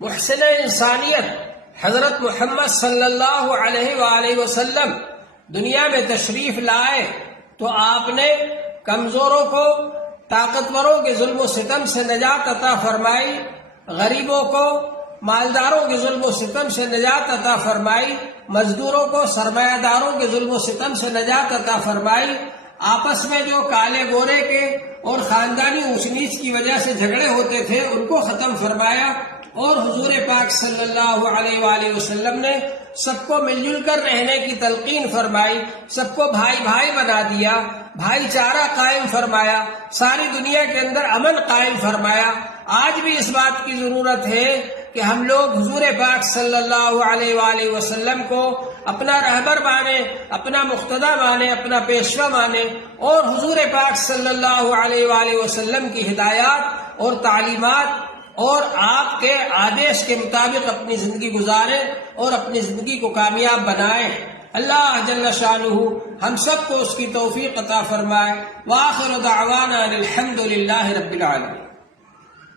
محسن انسانیت حضرت محمد صلی اللہ علیہ وآلہ وسلم دنیا میں تشریف لائے تو آپ نے کمزوروں کو، طاقتوروں کے ظلم و ستم سے نجات عطا فرمائی، غریبوں کو، مالداروں کے ظلم و ستم سے نجات عطا فرمائی، مزدوروں کو، سرمایہ داروں کے ظلم و ستم سے نجات عطا فرمائی، آپس میں جو کالے گورے کے اور خاندانی اونچ نیچ کی وجہ سے جھگڑے ہوتے تھے ان کو ختم فرمایا، اور حضور پاک صلی اللہ علیہ وآلہ وسلم نے سب کو مل جل کر رہنے کی تلقین فرمائی، سب کو بھائی بھائی بنا دیا، بھائی چارہ قائم فرمایا، ساری دنیا کے اندر امن قائم فرمایا۔ آج بھی اس بات کی ضرورت ہے کہ ہم لوگ حضور پاک صلی اللہ علیہ وآلہ وسلم کو اپنا رہبر مانے، اپنا مقتدی مانے، اپنا پیشوا مانے، اور حضور پاک صلی اللہ علیہ وآلہ وسلم کی ہدایات اور تعلیمات اور آپ کے آدیش کے مطابق اپنی زندگی گزاریں اور اپنی زندگی کو کامیاب بنائیں۔ اللہ جل شانہ ہم سب کو اس کی توفیق عطا فرمائے۔ وآخر دعوانا الحمد للہ رب العالمین۔